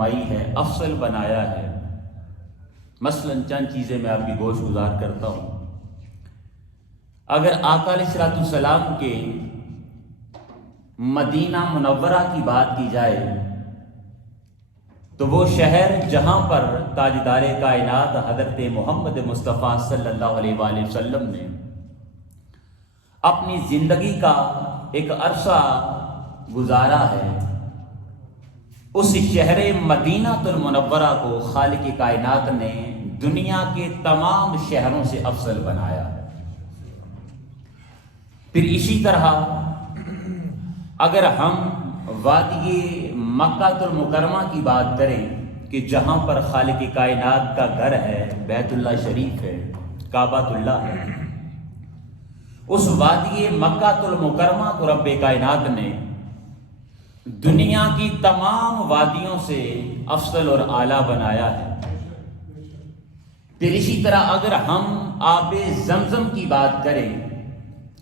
فرمائی ہے، افضل بنایا ہے۔ مثلا چند چیزیں میں آپ کی گوش گزار کرتا ہوں۔ اگر آقا علیہ الصلوۃ والسلام کے مدینہ منورہ کی بات کی جائے تو وہ شہر جہاں پر تاجدار کائنات حضرت محمد مصطفیٰ صلی اللہ علیہ وآلہ وسلم نے اپنی زندگی کا ایک عرصہ گزارا ہے، اس شہر مدینہ المنورہ کو خالق کائنات نے دنیا کے تمام شہروں سے افضل بنایا ہے۔ پھر اسی طرح اگر ہم وادی مکہ المکرمہ کی بات کریں کہ جہاں پر خالق کائنات کا گھر ہے، بیت اللہ شریف ہے، کعبۃ اللہ ہے، اس وادی مکہ المکرمہ کو رب کائنات نے دنیا کی تمام وادیوں سے افضل اور اعلیٰ بنایا ہے۔ پھر اسی طرح اگر ہم آب زمزم کی بات کریں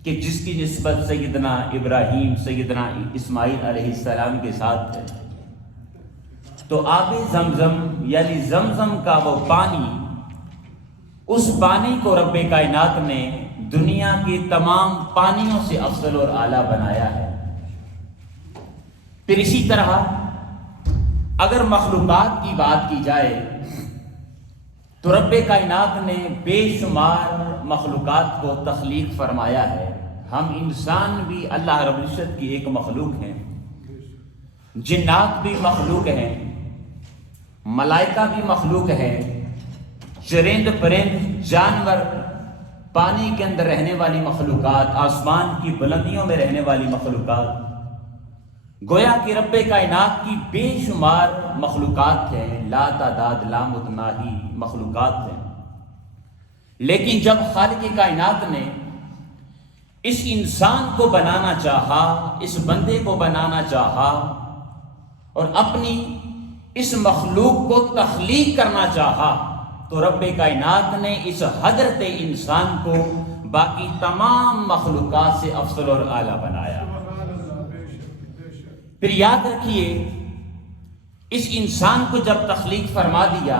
کہ جس کی نسبت سیدنا ابراہیم، سیدنا اسماعیل علیہ السلام کے ساتھ ہے، تو آب زمزم یعنی زمزم کا وہ پانی، اس پانی کو رب کائنات نے دنیا کے تمام پانیوں سے افضل اور اعلیٰ بنایا ہے۔ پھر اسی طرح اگر مخلوقات کی بات کی جائے تو رب کائنات نے بے شمار مخلوقات کو تخلیق فرمایا ہے۔ ہم انسان بھی اللہ رب العزت کی ایک مخلوق ہیں، جنات بھی مخلوق ہیں، ملائکہ بھی مخلوق ہیں، چرند پرند جانور، پانی کے اندر رہنے والی مخلوقات، آسمان کی بلندیوں میں رہنے والی مخلوقات، گویا کہ رب کائنات کی بے شمار مخلوقات ہیں، لا تعداد لا متناہی مخلوقات ہیں۔ لیکن جب خالق کائنات نے اس انسان کو بنانا چاہا، اس بندے کو بنانا چاہا اور اپنی اس مخلوق کو تخلیق کرنا چاہا تو رب کائنات نے اس حضرت انسان کو باقی تمام مخلوقات سے افضل اور اعلیٰ بنایا۔ پھر یاد رکھیے، اس انسان کو جب تخلیق فرما دیا،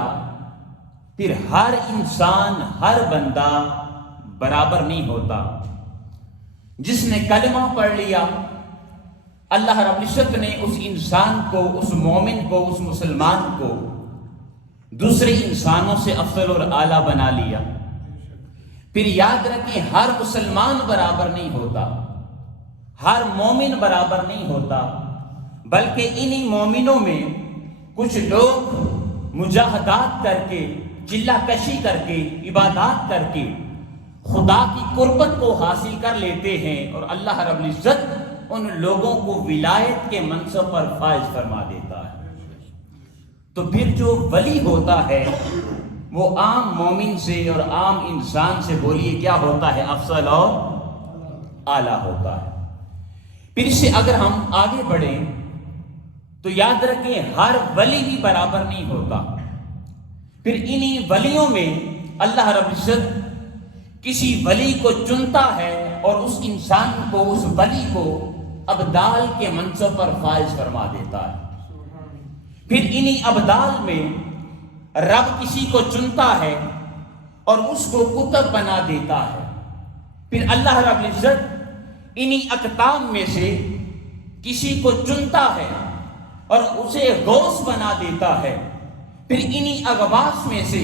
پھر ہر انسان، ہر بندہ برابر نہیں ہوتا۔ جس نے کلمہ پڑھ لیا، اللہ رب العزت نے اس انسان کو، اس مومن کو، اس مسلمان کو دوسرے انسانوں سے افضل اور اعلیٰ بنا لیا۔ پھر یاد رکھیں، ہر مسلمان برابر نہیں ہوتا، ہر مومن برابر نہیں ہوتا، بلکہ انہی مومنوں میں کچھ لوگ مجاہدات کر کے، چلہ کشی کر کے، عبادات کر کے خدا کی قربت کو حاصل کر لیتے ہیں، اور اللہ رب العزت ان لوگوں کو ولایت کے منصب پر فائز فرما دیتا ہے۔ تو پھر جو ولی ہوتا ہے وہ عام مومن سے اور عام انسان سے بولیے کیا ہوتا ہے؟ افضل اور اعلیٰ ہوتا ہے۔ پھر اس سے اگر ہم آگے بڑھیں تو یاد رکھیں، ہر ولی بھی برابر نہیں ہوتا۔ پھر انہی ولیوں میں اللہ رب العزت کسی ولی کو چنتا ہے اور اس انسان کو، اس ولی کو ابدال کے منصب پر فائز فرما دیتا ہے۔ پھر انہی ابدال میں رب کسی کو چنتا ہے اور اس کو قطب بنا دیتا ہے۔ پھر اللہ رب العزت انہی اقطاب میں سے کسی کو چنتا ہے اور اسے غوث بنا دیتا ہے۔ پھر انہی اغواث میں سے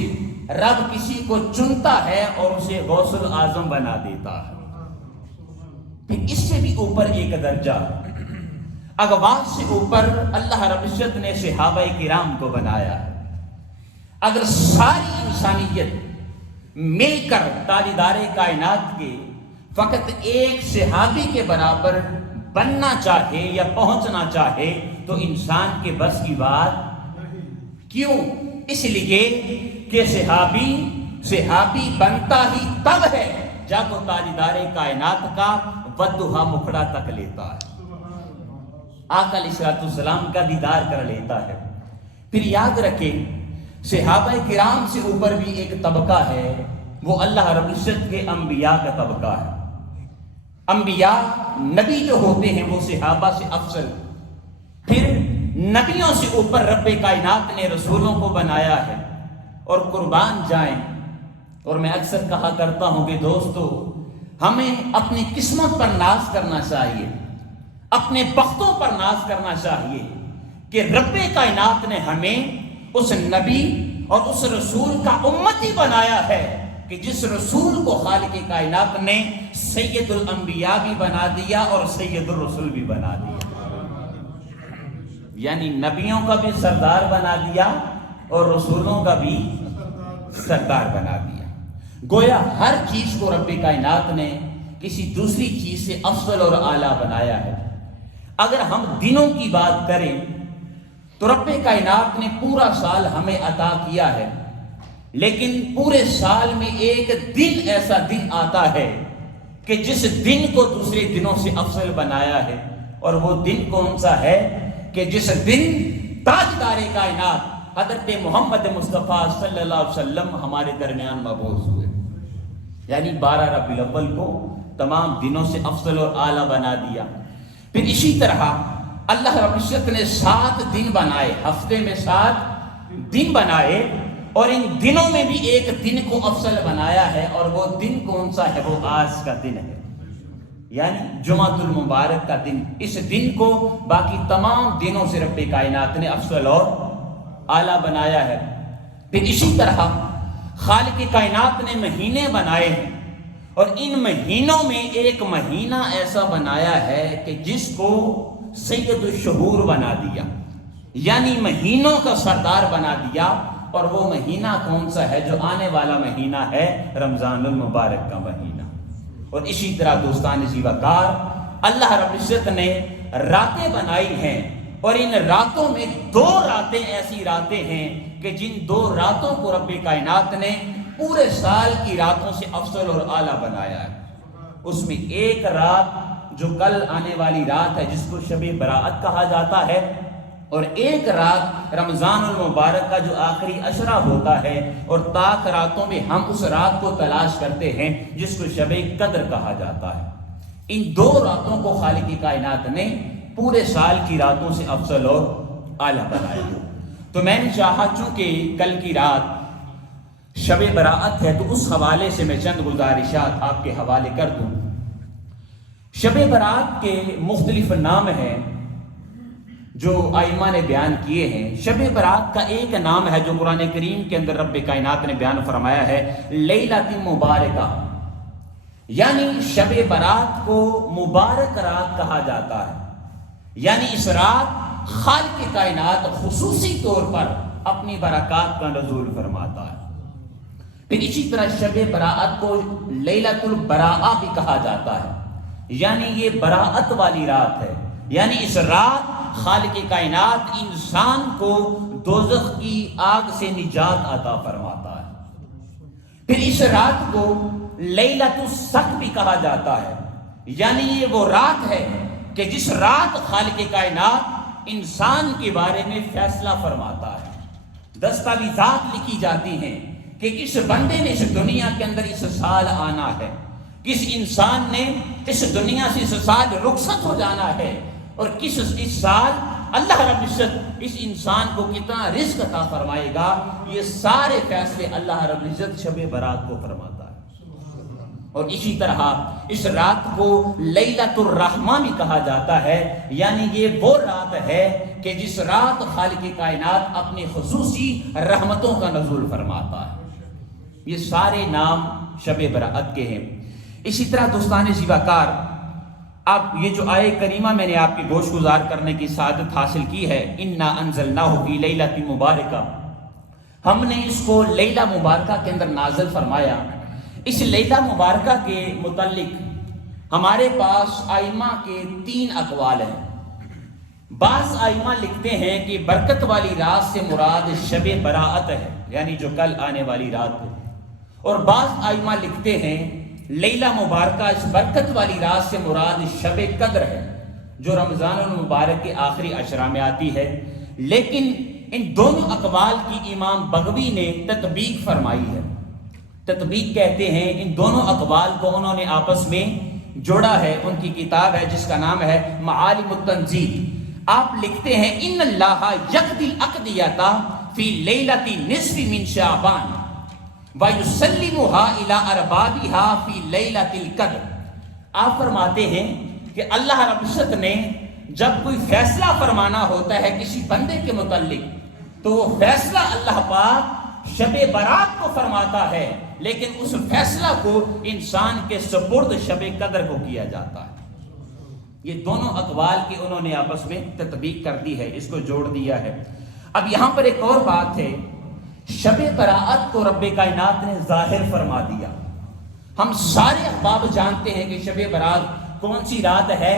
رب کسی کو چنتا ہے اور اسے غوث الاعظم بنا دیتا ہے۔ پھر اس سے بھی اوپر ایک درجہ، اغواث سے اوپر اللہ رب العزت نے صحابہ کرام کو بنایا ہے۔ اگر ساری انسانیت مل کر تاجدار کائنات کے فقط ایک صحابی کے برابر بننا چاہے یا پہنچنا چاہے تو انسان کے بس کی بات کیوں؟ اس لیے کہ صحابی بنتا ہی تب ہے جب وہ تاجدار کائنات کا ودھا مکھڑا تک لیتا ہے، آقا علیہ الصلوۃ والسلام کا دیدار کر لیتا ہے۔ پھر یاد رکھیں، صحابہ کرام سے اوپر بھی ایک طبقہ ہے، وہ اللہ رب العزت کے انبیاء کا طبقہ ہے۔ انبیاء نبی جو ہوتے ہیں وہ صحابہ سے افضل، پھر نبیوں سے اوپر رب کائنات نے رسولوں کو بنایا ہے، اور قربان جائیں، اور میں اکثر کہا کرتا ہوں کہ دوستو، ہمیں اپنی قسمت پر ناز کرنا چاہیے، اپنے بختوں پر ناز کرنا چاہیے کہ رب کائنات نے ہمیں اس نبی اور اس رسول کا امتی بنایا ہے کہ جس رسول کو خالق کائنات نے سید الانبیاء بھی بنا دیا اور سید الرسول بھی بنا دیا، یعنی نبیوں کا بھی سردار بنا دیا اور رسولوں کا بھی سردار بنا دیا۔ گویا ہر چیز کو رب کائنات نے کسی دوسری چیز سے افضل اور اعلیٰ بنایا ہے۔ اگر ہم دنوں کی بات کریں تو رب کائنات نے پورا سال ہمیں عطا کیا ہے، لیکن پورے سال میں ایک دن ایسا دن آتا ہے کہ جس دن کو دوسرے دنوں سے افضل بنایا ہے، اور وہ دن کون سا ہے کہ جس دن تاجدار کائنات حضرت محمد مصطفیٰ صلی اللہ علیہ وسلم ہمارے درمیان مبعوث ہوئے، یعنی 12 ربیع الاول کو تمام دنوں سے افضل اور اعلیٰ بنا دیا۔ پھر اسی طرح اللہ رب العزت نے 7 دن بنائے، ہفتے میں 7 دن بنائے، اور ان دنوں میں بھی ایک دن کو افضل بنایا ہے، اور وہ دن کون سا ہے؟ وہ آج کا دن ہے، یعنی جمعۃ المبارک کا دن۔ اس دن کو باقی تمام دنوں سے رب کائنات نے افضل اور اعلیٰ بنایا ہے۔ پھر اسی طرح خالق کائنات نے مہینے بنائے ہیں، اور ان مہینوں میں ایک مہینہ ایسا بنایا ہے کہ جس کو سید الشہور بنا دیا، یعنی مہینوں کا سردار بنا دیا، اور وہ مہینہ کون سا ہے؟ جو آنے والا مہینہ ہے رمضان المبارک کا مہینہ۔ اور اسی طرح دوستان زیوکار، اللہ رب العزت نے راتیں بنائی ہیں، اور ان راتوں میں 2 راتیں ایسی راتیں ہیں کہ جن 2 راتوں کو رب کائنات نے پورے سال کی راتوں سے افضل اور اعلیٰ بنایا ہے۔ اس میں ایک رات جو کل آنے والی رات ہے جس کو شب برات کہا جاتا ہے، اور ایک رات رمضان المبارک کا جو آخری عشرہ ہوتا ہے، اور طاق راتوں میں ہم اس رات کو تلاش کرتے ہیں جس کو شب قدر کہا جاتا ہے۔ ان 2 راتوں کو خالق کائنات نے پورے سال کی راتوں سے افضل اور اعلیٰ بنایا۔ تو میں نے چاہا چونکہ کل کی رات شب برات ہے تو اس حوالے سے میں چند گزارشات آپ کے حوالے کر دوں۔ شب برات کے مختلف نام ہیں جو ائمہ نے بیان کیے ہیں۔ شب برات کا ایک نام ہے جو قرآن کریم کے اندر رب کائنات نے بیان فرمایا ہے، لیلۃ مبارکہ، یعنی شب برات کو مبارک رات کہا جاتا ہے، یعنی اس رات خالق کائنات خصوصی طور پر اپنی برکات کا نزول فرماتا ہے۔ پھر اسی طرح شب براءت کو لیلۃ البراءہ بھی کہا جاتا ہے، یعنی یہ براءت والی رات ہے، یعنی اس رات خالق کائنات انسان کو دوزخ کی آگ سے نجات عطا فرماتا ہے۔ پھر اس رات کو لیلۃ الصق بھی کہا جاتا ہے، یعنی یہ وہ رات ہے کہ جس رات خالق کائنات انسان کے بارے میں فیصلہ فرماتا ہے، دستاویزات لکھی جاتی ہیں کہ کس بندے نے اس دنیا کے اندر اس سال آنا ہے، کس انسان نے اس دنیا سے اس سال رخصت ہو جانا ہے، اور کس اس سال اللہ رب العزت اس انسان کو کتنا رزق عطا فرمائے گا۔ یہ سارے فیصلے اللہ رب العزت شب برات کو فرماتا ہے۔ اور اسی طرح اس رات کو لیلۃ الرحمہ بھی کہا جاتا ہے، یعنی یہ وہ رات ہے کہ جس رات خالق کائنات اپنی خصوصی رحمتوں کا نزول فرماتا ہے۔ یہ سارے نام شب برات کے ہیں۔ اسی طرح دوستان زیوکار، اب یہ جو آیہ کریمہ میں نے آپ کی گوش گزار کرنے کی سعادت حاصل کی ہے، انا انزلناہ فی لیلۃ مبارکہ، ہم نے اس کو لیلہ مبارکہ کے اندر نازل فرمایا۔ اس لیلہ مبارکہ کے متعلق ہمارے پاس ائمہ کے 3 اقوال ہیں۔ بعض ائمہ لکھتے ہیں کہ برکت والی رات سے مراد شب براءت ہے، یعنی جو کل آنے والی رات ہے، اور بعض ائمہ لکھتے ہیں لیلہ مبارکہ اس برکت والی رات سے مراد شب قدر ہے جو رمضان المبارک کے آخری عشرہ میں آتی ہے۔ لیکن ان دونوں اقوال کی امام بغوی نے تطبیق فرمائی ہے۔ تطبیق کہتے ہیں ان دونوں اقوال کو انہوں نے آپس میں جوڑا ہے، ان کی کتاب ہے جس کا نام ہے معالم التنزیل۔ آپ لکھتے ہیں ان اللہ یقضی الاقضیۃ فی لیلۃ نصف من شعبان ویسلمها الی اربابها فی لیلۃ القدر. آپ فرماتے ہیں کہ اللہ رب العزت نے جب کوئی فیصلہ فرمانا ہوتا ہے کسی بندے کے متعلق تو وہ فیصلہ اللہ پاک شب برات کو فرماتا ہے، لیکن اس فیصلہ کو انسان کے سپرد شب قدر کو کیا جاتا ہے. یہ دونوں اقوال کی انہوں نے آپس میں تطبیق کر دی ہے، اس کو جوڑ دیا ہے. اب یہاں پر ایک اور بات ہے، شب برات کو رب کائنات نے ظاہر فرما دیا. ہم سارے احباب جانتے ہیں کہ شب برات کون سی رات ہے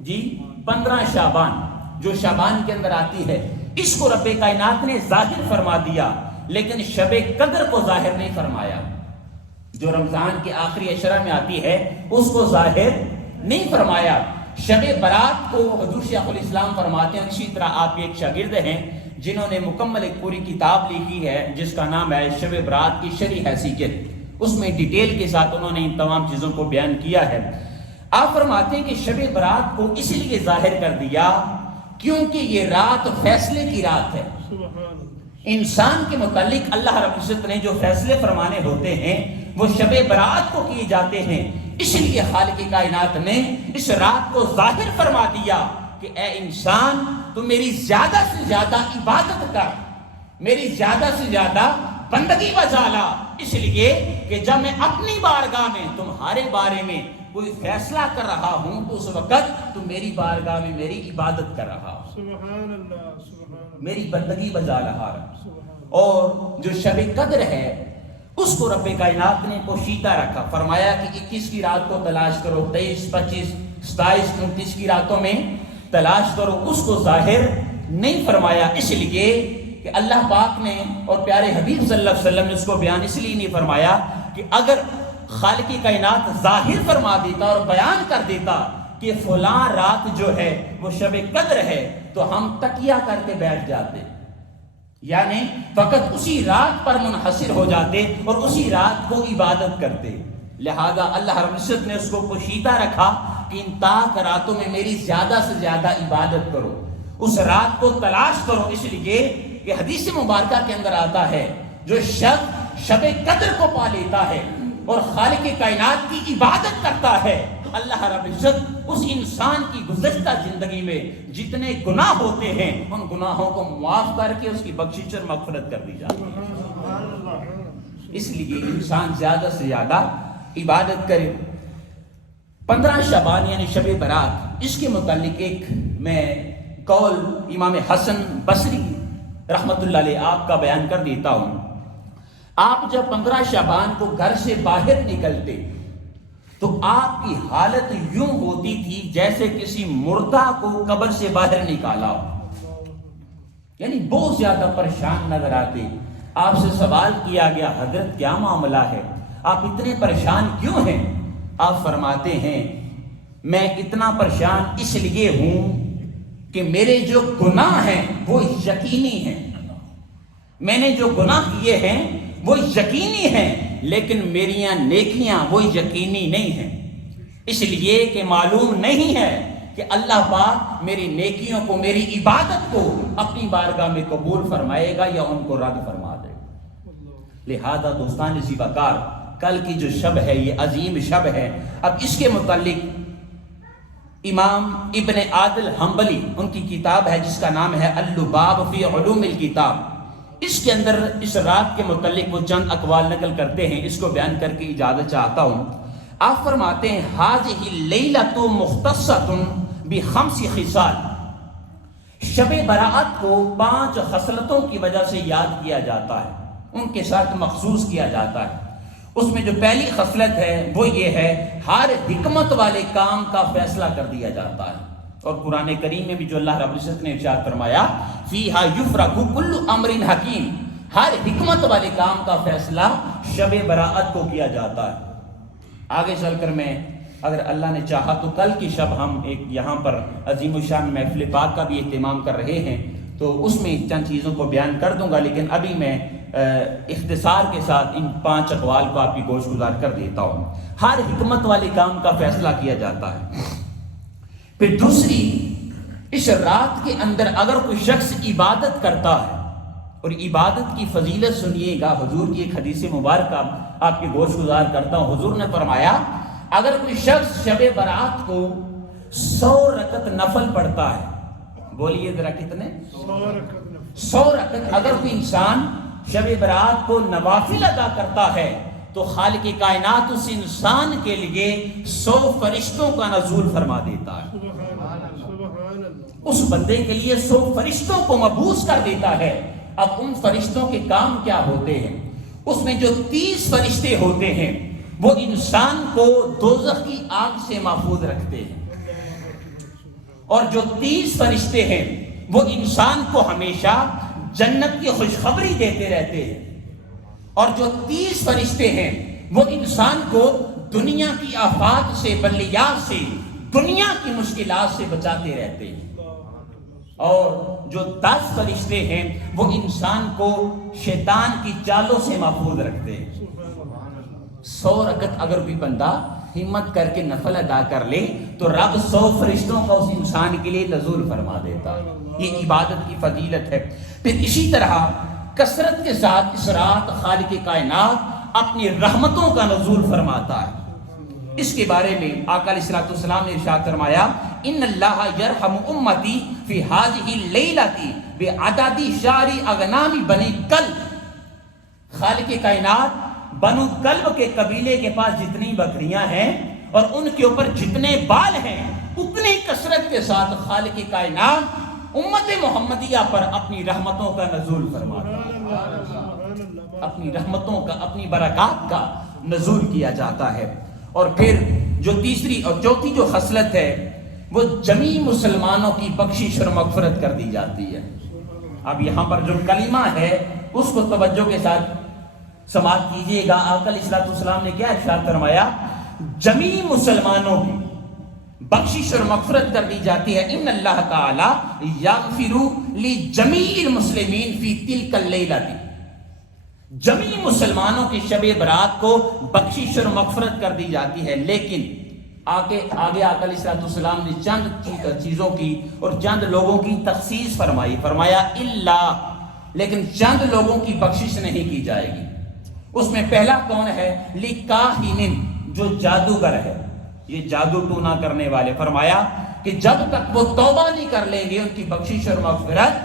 جی؟ 15 شعبان، جو شعبان کے اندر آتی ہے. اس کو رب کائنات نے ظاہر فرما دیا، لیکن شب قدر کو ظاہر نہیں فرمایا. جو رمضان کے آخری عشرہ میں آتی ہے اس کو ظاہر نہیں فرمایا. شب برات کو حضور شیخ الاسلام فرماتے ہیں. اسی طرح آپ ایک شاگرد ہیں جنہوں نے مکمل ایک پوری کتاب لکھی ہے جس کا نام ہے شب برات کی شرح حیثیت. اس میں ڈیٹیل کے ساتھ انہوں نے ان تمام چیزوں کو بیان کیا ہے. آپ فرماتے ہیں کہ شب برات کو اس لیے ظاہر کر دیا کیونکہ یہ رات فیصلے کی رات ہے. انسان کے متعلق اللہ رب العزت نے جو فیصلے فرمانے ہوتے ہیں وہ شب برات کو کیے جاتے ہیں. اس لیے خالق کائنات نے اس رات کو ظاہر فرما دیا کہ اے انسان تو میری زیادہ سے زیادہ عبادت کر، میری زیادہ سے زیادہ بندگی بجا لا، اس لیے کہ جب میں اپنی بارگاہ میں تمہارے بارے میں کوئی فیصلہ کر رہا ہوں تو اس وقت تم میری بارگاہ میں میری عبادت کر رہا ہوں، سبحان اللہ، میری بندگی بجا رہا ہے. اور جو شب قدر ہے اس کو رب کائنات نے پوشیدہ رکھا. فرمایا کہ 21 کی رات کو تلاش کرو، 23، 25، 27، 29 کی راتوں میں تلاش کرو. اس کو ظاہر نہیں فرمایا اس لیے کہ اللہ پاک نے اور پیارے حبیب صلی اللہ علیہ وسلم نے اس کو بیان اس لیے نہیں فرمایا کہ اگر خالق کائنات ظاہر فرما دیتا اور بیان کر دیتا کہ فلاں رات جو ہے وہ شب قدر ہے تو ہم تکیہ کر کے بیٹھ جاتے، یعنی فقط اسی رات پر منحصر ہو جاتے اور اسی رات کو عبادت کرتے. لہذا اللہ رب العزت نے اس کو پوشیدہ رکھا کہ ان تاک راتوں میں میری زیادہ سے زیادہ عبادت کرو، اس رات کو تلاش کرو. اس لیے کہ حدیث مبارکہ کے اندر آتا ہے جو شخص شب قدر کو پا لیتا ہے اور خالق کائنات کی عبادت کرتا ہے، اللہ رب العزت اس انسان کی گزشتہ زندگی میں جتنے گناہ ہوتے ہیں ان گناہوں کو معاف کر کے اس کی بخشش اور مغفرت کر دی جاتی ہے. اس لیے انسان زیادہ سے زیادہ عبادت کرے. 15 شعبان یعنی شب برات، اس کے متعلق ایک میں قول امام حسن بصری رحمت اللہ علیہ آپ کا بیان کر دیتا ہوں. آپ جب 15 شعبان کو گھر سے باہر نکلتے تو آپ کی حالت یوں ہوتی تھی جیسے کسی مردہ کو قبر سے باہر نکالا ہو، یعنی بہت زیادہ پریشان نظر آتے. آپ سے سوال کیا گیا حضرت کیا معاملہ ہے، آپ اتنے پریشان کیوں ہیں؟ آپ فرماتے ہیں میں اتنا پریشان اس لیے ہوں کہ میرے جو گناہ ہیں وہ یقینی ہیں، میں نے جو گناہ کیے ہیں وہ یقینی ہیں، لیکن میریاں نیکیاں وہ یقینی نہیں ہیں. اس لیے کہ معلوم نہیں ہے کہ اللہ پاک میری نیکیوں کو، میری عبادت کو اپنی بارگاہ میں قبول فرمائے گا یا ان کو رد فرما دے گا. لہذا دوستان اسی وقار کل کی جو شب ہے یہ عظیم شب ہے. اب اس کے متعلق امام ابن عادل حنبلی ان کی کتاب ہے جس کا نام ہے اللباب فی علوم الکتاب. اس کے اندر اس رات کے متعلق وہ چند اقوال نقل کرتے ہیں، اس کو بیان کر کے اجازت چاہتا ہوں. آپ فرماتے ہیں ھذہ اللیلۃ مختصۃ بخمس خصال، شب برات کو 5 خصلتوں کی وجہ سے یاد کیا جاتا ہے، ان کے ساتھ مخصوص کیا جاتا ہے. اس میں جو پہلی خصلت ہے وہ یہ ہے ہر حکمت والے کام کا فیصلہ کر دیا جاتا ہے. اور قرآن کریم میں بھی جو اللہ رب العزت نے ارشاد فرمایا فیہا یفرق کل امر حکیم، ہر حکمت والے کام کا فیصلہ شب برات کو کیا جاتا ہے. آگے چل کر میں اگر اللہ نے چاہا تو کل کی شب ہم ایک یہاں پر عظیم الشان محفل پاک کا بھی اہتمام کر رہے ہیں تو اس میں چند چیزوں کو بیان کر دوں گا، لیکن ابھی میں اختصار کے ساتھ ان 5 اقوال کو آپ کی گوش گزار کر دیتا ہوں. ہر حکمت والے کام کا فیصلہ کیا جاتا ہے. پھر دوسری اس رات کے اندر اگر کوئی شخص عبادت کرتا ہے، اور عبادت کی فضیلت سنیے گا، حضور کی ایک حدیث مبارکہ آپ کے گوش گزار کرتا ہوں، حضور نے فرمایا اگر کوئی شخص شب برات کو 100 رکعت نفل پڑھتا ہے، بولیے ذرا کتنے؟ 100 رکعت اگر کوئی انسان شب برات کو نوافل ادا کرتا ہے تو خالق کائنات اس انسان کے لیے 100 فرشتوں کا نزول فرما دیتا ہے، اس بندے کے لیے 100 فرشتوں کو مبعوث کر دیتا ہے۔ اب ان فرشتوں کے کام کیا ہوتے ہیں؟ اس میں جو 30 فرشتے ہوتے ہیں وہ انسان کو دوزخ کی آگ سے محفوظ رکھتے ہیں، اور جو 30 فرشتے ہیں وہ انسان کو ہمیشہ جنت کی خوشخبری دیتے رہتے ہیں، اور جو 30 فرشتے ہیں وہ انسان کو دنیا کی آفات سے، بلیات سے، دنیا کی مشکلات سے بچاتے رہتے ہیں، اور جو 10 فرشتے ہیں وہ انسان کو شیطان کی چالوں سے محفوظ رکھتے ہیں۔ 100 رکعت اگر کوئی بندہ ہمت کر کے نفل ادا کر لے تو رب 100 فرشتوں کا اس انسان کے لیے نزول فرما دیتا ہے۔ یہ عبادت کی فضیلت ہے۔ پھر اسی طرح کثرت کے ساتھ اس رات خالق کائنات اپنی رحمتوں کا نزول فرماتا ہے۔ اس کے بارے میں آقا علیہ الصلوۃ والسلام نے ارشاد فرمایا ان اللہ یرحم امتی فی ہذہ اللیلۃ بعدد شعر اغنام بنی کلب، خالق کائنات بنو کلب کے قبیلے کے پاس جتنی بکریاں ہیں اور ان کے اوپر جتنے بال ہیں اتنی کثرت کے ساتھ خالق کائنات امت محمدیہ پر اپنی رحمتوں کا نزول فرماتا ہے، اپنی رحمتوں کا، اپنی برکات کا نزول کیا جاتا ہے۔ اور پھر جو تیسری اور چوتھی جو خصلت ہے وہ جمیع مسلمانوں کی بخشش اور مغفرت کر دی جاتی ہے۔ اب یہاں پر جو کلمہ ہے اس کو توجہ کے ساتھ سماعت کیجئے گا۔ آقا علیہ الصلوۃ والسلام نے کیا ارشاد فرمایا؟ جمیع مسلمانوں کی بخشش اور مغفرت کر دی جاتی ہے۔ ان اللہ تعالی یغفر لجمیع المسلمین فی تلک اللیلۃ، جمیع مسلمانوں کی شب برات کو بخشش اور مغفرت کر دی جاتی ہے۔ لیکن آگے آقا علیہ الصلوۃ والسلام نے چند چیزوں کی اور چند لوگوں کی تخصیص فرمائی، فرمایا اللہ، لیکن چند لوگوں کی بخشش نہیں کی جائے گی۔ اس میں پہلا کون ہے؟ لکاہن، جو جادوگر ہے، یہ جادو ٹونا کرنے والے، فرمایا کہ جب تک وہ توبہ نہیں کر لیں گے ان کی بخشش اور مغفرت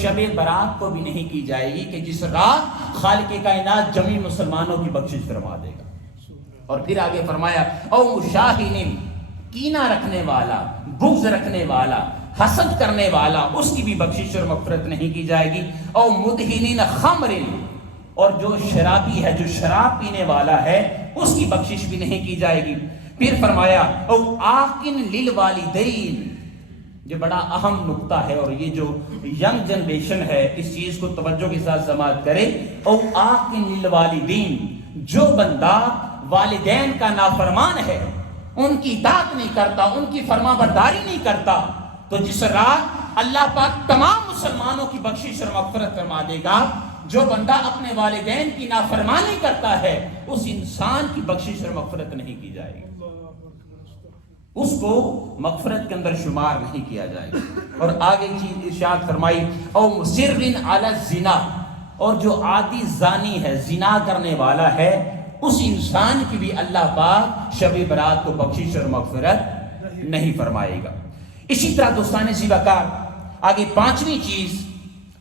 شب برات کو بھی نہیں کی جائے گی، کہ جس رات خالق کائنات جمیع مسلمانوں کی بخشش فرما دے گا۔ اور پھر آگے فرمایا او مشاہین، کینہ رکھنے والا، بغض رکھنے والا، حسد کرنے والا، اس کی بھی بخشش اور مغفرت نہیں کی جائے گی۔ او مدہنین خمر، اور جو شرابی ہے، جو شراب پینے والا ہے، اس کی بخشش بھی نہیں کی جائے گی۔ پھر فرمایا او آقن للوالدین، یہ بڑا اہم نقطہ ہے اور یہ جو ینگ جنریشن ہے اس چیز کو توجہ کے ساتھ سماعت کرے۔ او آقن للوالدین، جو بندہ والدین کا نافرمان ہے، ان کی اطاعت نہیں کرتا، ان کی فرما برداری نہیں کرتا، تو جس رات اللہ پاک تمام مسلمانوں کی بخشش اور مغفرت فرما دے گا۔ جو بندہ اپنے والدین کی نافرمانی کرتا ہے اس انسان کی بخشش اور مغفرت نہیں کی جائے گی، اس کو مغفرت کے اندر شمار نہیں کیا جائے گا۔ اور آگے چیز ارشاد فرمائی او مصر علی الزنا، اور جو عادی زانی ہے، زنا کرنے والا ہے، اس انسان کی بھی اللہ پاک شب برات کو بخشش اور مغفرت نہیں فرمائے گا۔ اسی طرح دوستان سی وقار آگے پانچویں چیز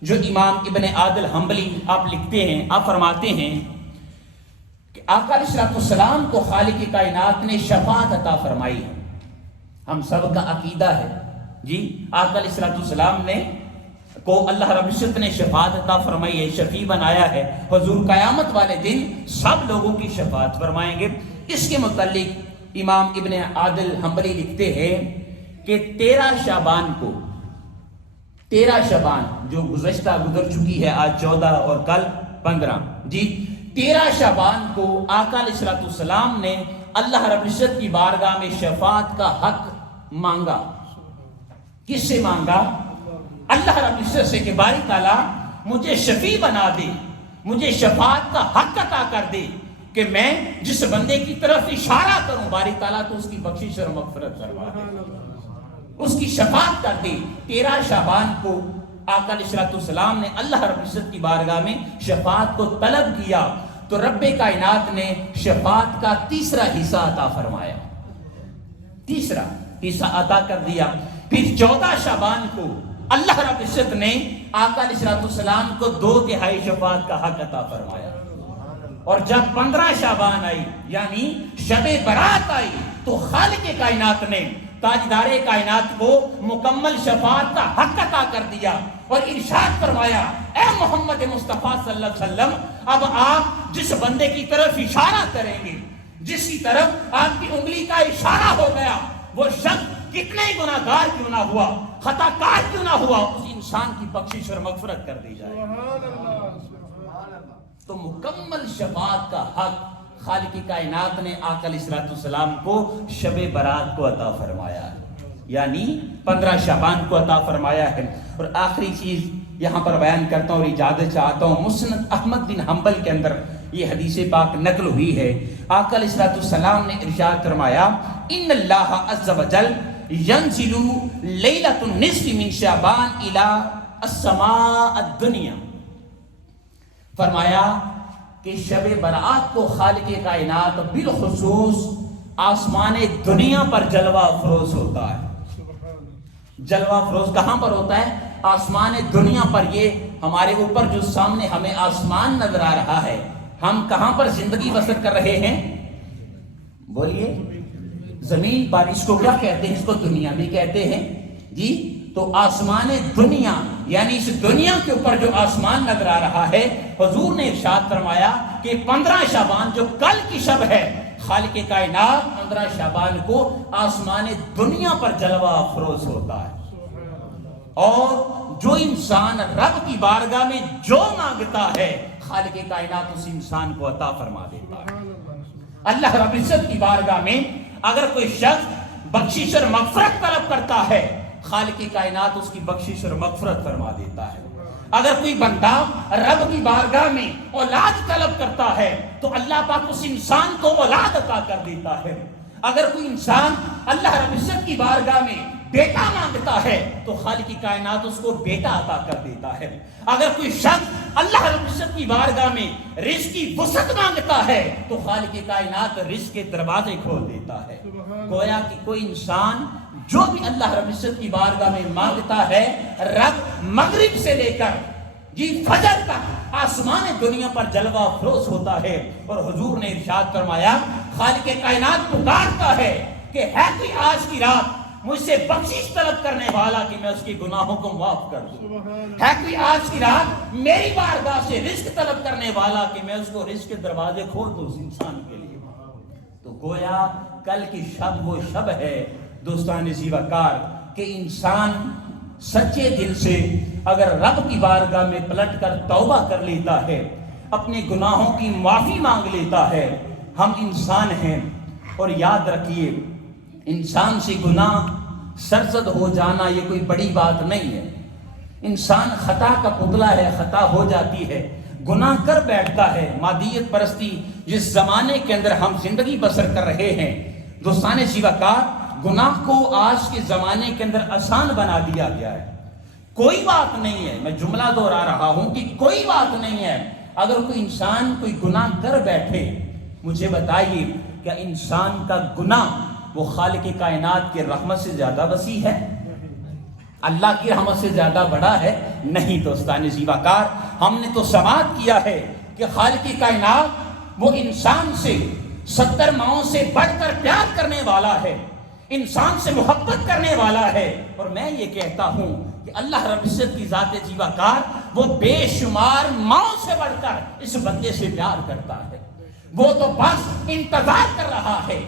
جو امام ابن عادل حنبلی آپ لکھتے ہیں، آپ فرماتے ہیں کہ آقا علیہ الصلوۃ والسلام کو خالق کائنات نے شفاعت عطا فرمائی ہے۔ ہم سب کا عقیدہ ہے جی، آقا علیہ الصلوۃ والسلام نے کو اللہ رب العزت نے شفاعت عطا فرمائی ہے، شفیع بنایا ہے، حضور قیامت والے دن سب لوگوں کی شفاعت فرمائیں گے۔ اس کے متعلق امام ابن عادل حنبلی لکھتے ہیں کہ 13 شعبان جو گزر چکی ہے، آج 14 اور کل 15 جی، 13 شعبان کو آقا علیہ الصلوۃ والسلام نے اللہ رب العزت کی بارگاہ میں شفاعت کا حق مانگا۔ کس سے مانگا؟ اللہ رب العزت سے کہ باری تعالیٰ مجھے شفیع بنا دے، مجھے شفاعت کا حق عطا کر دے کہ میں جس بندے کی طرف اشارہ کروں باری تعالیٰ تو اس کی بخشش اور مغفرت فرما دے، اس کی شفاعت کر دی۔ 13 شعبان کو آقا علیہ الصلوۃ والسلام نے اللہ رب العزت کی بارگاہ میں شفاعت کو طلب کیا تو رب کائنات نے شفاعت کا تیسرا حصہ عطا فرمایا، تیسرا حصہ عطا کر دیا۔ پھر 14 شعبان کو اللہ رب العزت نے آقا علیہ الصلوۃ والسلام کو 2/3 شفاعت کا حق عطا فرمایا، اور جب 15 شعبان آئی یعنی شب برات آئی تو خالق کائنات نے تاجدار کائنات کو مکمل شفاعت کا حق عطا کر دیا اور ارشاد فرمایا، اے محمد مصطفیٰ صلی اللہ علیہ وسلم، اب آپ جس بندے کی طرف اشارہ کریں گے، جس کی طرف آپ کی انگلی کا اشارہ ہو گیا، وہ شخص کتنے گناہ گار کیوں نہ ہوا، خطا کار کیوں نہ ہوا، اس انسان کی بخشش اور مغفرت کر دی جائے۔ سبحان اللہ، سبحان اللہ۔ تو مکمل شفاعت کا حق خالق کائنات نے آقا علیہ الصلوۃ والسلام کو شب برات کو عطا فرمایا ہے، یعنی 15 شعبان کو عطا فرمایا ہے۔ اور آخری چیز یہاں پر بیان کرتا ہوں اور اجازت چاہتا ہوں، مسند احمد بن حنبل کے اندر یہ حدیث پاک نقل ہوئی ہے۔ آقا علیہ الصلوۃ والسلام نے ارشاد فرمایا، ان اللہ عز وجل ینزل لیلۃ النصف من شعبان الی السماء الدنیا، فرمایا کہ شب برات کو خالق کائنات بالخصوص آسمان دنیا پر جلوہ افروز ہوتا ہے۔ جلوہ افروز کہاں پر ہوتا ہے؟ آسمان دنیا پر۔ یہ ہمارے اوپر جو سامنے ہمیں آسمان نظر آ رہا ہے، ہم کہاں پر زندگی بسر کر رہے ہیں؟ بولیے، زمین پر۔ اس کو کیا کہتے ہیں؟ اس کو دنیا بھی کہتے ہیں جی۔ تو آسمان دنیا یعنی اس دنیا کے اوپر جو آسمان نظر آ رہا ہے، حضور نے ارشاد فرمایا کہ 15 شعبان جو کل کی شب ہے، خالق کائنات 15 شعبان کو آسمان دنیا پر جلوہ افروز ہوتا ہے، اور جو انسان رب کی بارگاہ میں جو مانگتا ہے خالق کائنات اس انسان کو عطا فرما دیتا ہے۔ اللہ رب العزت کی بارگاہ میں اگر کوئی شخص بخشش اور مغفرت طلب کرتا ہے، خالق کائنات اس کی بخشش اور مغفرت فرما دیتا ہے۔ اگر کوئی بندہ رب کی بارگاہ میں اولاد طلب کرتا ہے تو اللہ پاک اس انسان کو اولاد عطا کر دیتا ہے۔ اگر کوئی انسان اللہ رب العزت کی بارگاہ میں بیٹا مانگتا ہے تو خالق کائنات اس کو بیٹا عطا کر دیتا ہے۔ اگر کوئی شخص اللہ رب العزت کی بارگاہ میں رزق کی وسعت مانگتا ہے تو خالق کائنات رزق کے دروازے کھول دیتا ہے۔ گویا کہ کوئی انسان جو بھی اللہ رب العزت کی بارگاہ میں مانگتا ہے، رب مغرب سے لے کر جی فجر تک آسمان دنیا پر جلوہ افروز ہوتا ہے۔ اور حضور نے ارشاد فرمایا، خالق کائنات پکارتا ہے کہ ہے کوئی آج کی رات مجھ سے بخشش طلب کرنے والا کہ میں اس کے گناہوں کو معاف کر دوں، ہے کوئی آج کی رات میری بارگاہ سے رزق طلب کرنے والا کہ میں اس کو رزق کے دروازے کھول دوں اس انسان کے لیے۔ تو گویا کل کی شب وہ شب ہے دوستان زیوکار کہ انسان سچے دل سے اگر رب کی بارگاہ میں پلٹ کر توبہ کر لیتا ہے، اپنے گناہوں کی معافی مانگ لیتا ہے۔ ہم انسان ہیں، اور یاد رکھیے انسان سے گناہ سرزد ہو جانا یہ کوئی بڑی بات نہیں ہے۔ انسان خطا کا پتلا ہے، خطا ہو جاتی ہے، گناہ کر بیٹھتا ہے۔ مادیت پرستی جس زمانے کے اندر ہم زندگی بسر کر رہے ہیں، دوستان زیوکار، گناہ کو آج کے زمانے کے اندر آسان بنا دیا گیا ہے۔ کوئی بات نہیں ہے، میں جملہ دہرا رہا ہوں کہ کوئی بات نہیں ہے اگر کوئی انسان کوئی گناہ کر بیٹھے۔ مجھے بتائیے کیا انسان کا گناہ وہ خالق کائنات کی رحمت سے زیادہ وسیع ہے؟ اللہ کی رحمت سے زیادہ بڑا ہے؟ نہیں دوستان زیوکار، ہم نے تو سماعت کیا ہے کہ خالق کائنات وہ انسان سے 70 ماؤں سے بڑھ کر پیار کرنے والا ہے، انسان سے محبت کرنے والا ہے۔ اور میں یہ کہتا ہوں کہ اللہ رب العزت کی ذات زیوکار وہ بے شمار ماؤں سے بڑھ کر اس بندے سے پیار کرتا ہے۔ وہ تو بس انتظار کر رہا ہے،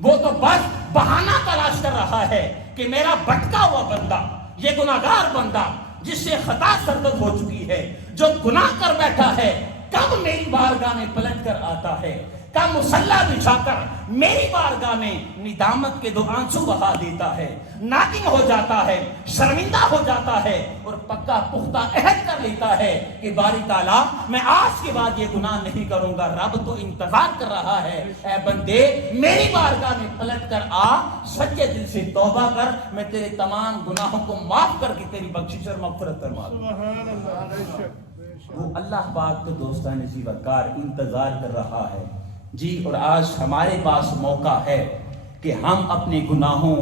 وہ تو بس بہانہ تلاش کر رہا ہے کہ میرا بھٹکا ہوا بندہ، یہ گناہگار بندہ جس سے خطا سرزد ہو چکی ہے، جو گناہ کر بیٹھا ہے، کب میری بارگاہ میں پلٹ کر آتا ہے، کا مصلا بچھا کر میری بارگاہ میں ندامت کے 2 آنسو بہا دیتا ہے، نادم ہو جاتا ہے، شرمندہ ہو جاتا ہے اور پکا پختہ عہد کر لیتا ہے کہ باری تعالیٰ میں آج کے بعد یہ گناہ نہیں کروں گا۔ رب تو انتظار کر رہا ہے، اے بندے میری بارگاہ میں پلٹ کر آ، سچے دل سے توبہ کر، میں تیرے تمام گناہوں کو معاف کر کے تیری بخشش اور مغفرت فرما دوں۔ سبحان اللہ، بے شک، بے شک۔ وہ اللہ پاک تو دوستان اسی وقار انتظار کر رہا ہے جی۔ اور آج ہمارے پاس موقع ہے کہ ہم اپنے گناہوں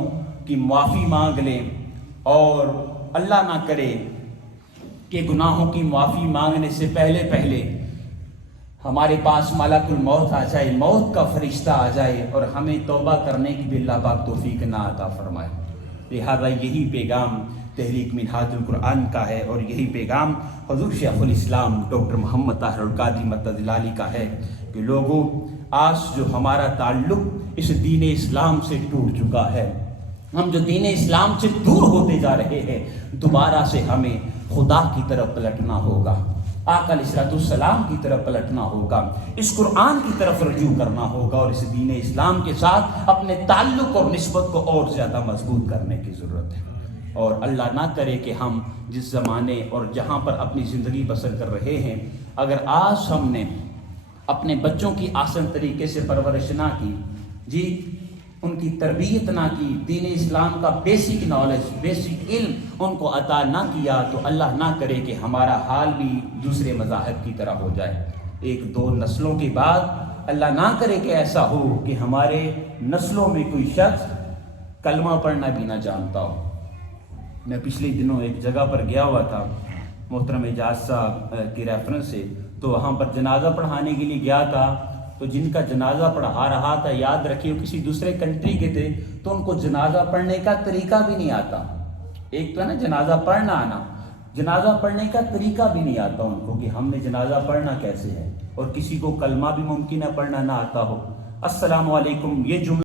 کی معافی مانگ لیں، اور اللہ نہ کرے کہ گناہوں کی معافی مانگنے سے پہلے ہمارے پاس ملک الموت آ جائے، موت کا فرشتہ آ جائے اور ہمیں توبہ کرنے کی بھی اللہ پاک توفیق نہ عطا فرمائے۔ لہذا یہی پیغام تحریک منہاج القرآن کا ہے، اور یہی پیغام حضور شیخ الاسلام ڈاکٹر محمد طاہر القادری مدد العالی کا ہے کہ لوگوں، آج جو ہمارا تعلق اس دین اسلام سے ٹوٹ چکا ہے، ہم جو دین اسلام سے دور ہوتے جا رہے ہیں، دوبارہ سے ہمیں خدا کی طرف پلٹنا ہوگا، آقا علیہ السلام کی طرف پلٹنا ہوگا، اس قرآن کی طرف رجوع کرنا ہوگا، اور اس دین اسلام کے ساتھ اپنے تعلق اور نسبت کو اور زیادہ مضبوط کرنے کی ضرورت ہے۔ اور اللہ نہ کرے کہ ہم جس زمانے اور جہاں پر اپنی زندگی بسر کر رہے ہیں، اگر آج ہم نے اپنے بچوں کی آسن طریقے سے پرورش نہ کی جی، ان کی تربیت نہ کی، دین اسلام کا بیسک نالج، بیسک علم ان کو عطا نہ کیا، تو اللہ نہ کرے کہ ہمارا حال بھی دوسرے مذاہب کی طرح ہو جائے۔ 1-2 نسلوں کے بعد اللہ نہ کرے کہ ایسا ہو کہ ہمارے نسلوں میں کوئی شخص کلمہ پڑھنا بھی نہ جانتا ہو۔ میں پچھلے دنوں ایک جگہ پر گیا ہوا تھا محترم اعجاز صاحب کی ریفرنس سے، تو وہاں پر جنازہ پڑھانے کے لیے گیا تھا، تو جن کا جنازہ پڑھا رہا تھا، یاد رکھیے کسی دوسرے کنٹری کے تھے، تو ان کو جنازہ پڑھنے کا طریقہ بھی نہیں آتا۔ ایک تو ہے نا جنازہ پڑھنا آنا، جنازہ پڑھنے کا طریقہ بھی نہیں آتا ان کو کہ ہم نے جنازہ پڑھنا کیسے ہے، اور کسی کو کلمہ بھی ممکن ہے پڑھنا نہ آتا ہو۔ السلام علیکم یہ جملہ